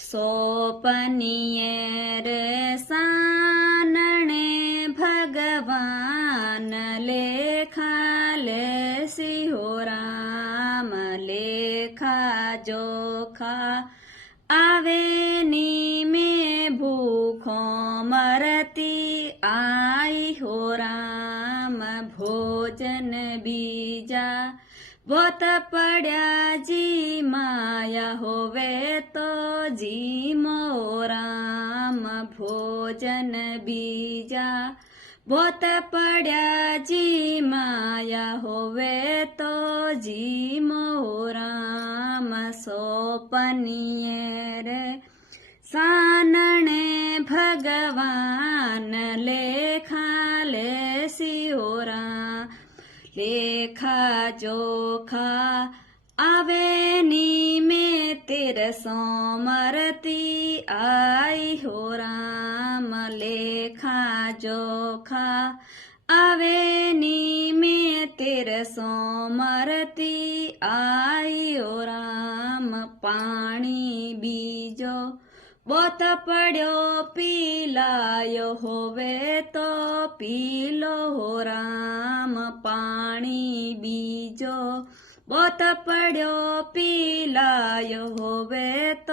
સોપનીએ રે સાનણે ભગવાન લેખા લેસી હો રામ લેખા જોખા આવે ની મેં ભૂખો મરતી આઈ હો રામ ભોજન બીજા બોત પડ્યા જી માયા હોવે તો જીમો રામ ભોજન બીજા બોત પડ્યા જી માયા હોવે તો જીમો રામ સોપનીએ રે સાનણે ભગવાન લેખા લેસી હો રામ લેખા જોખા આવે ની મેં તેરસો મરતી આઈ હો રામ લેખા જોખા આવે ની મેં તેરસો મરતી આઈ હો રામ પાણી બીજો બોત પડ્યો પીલાયો હોવે તો પીલો હો રામ પાણી બીજો બોત પડ્યો પીલાયો હોવે તો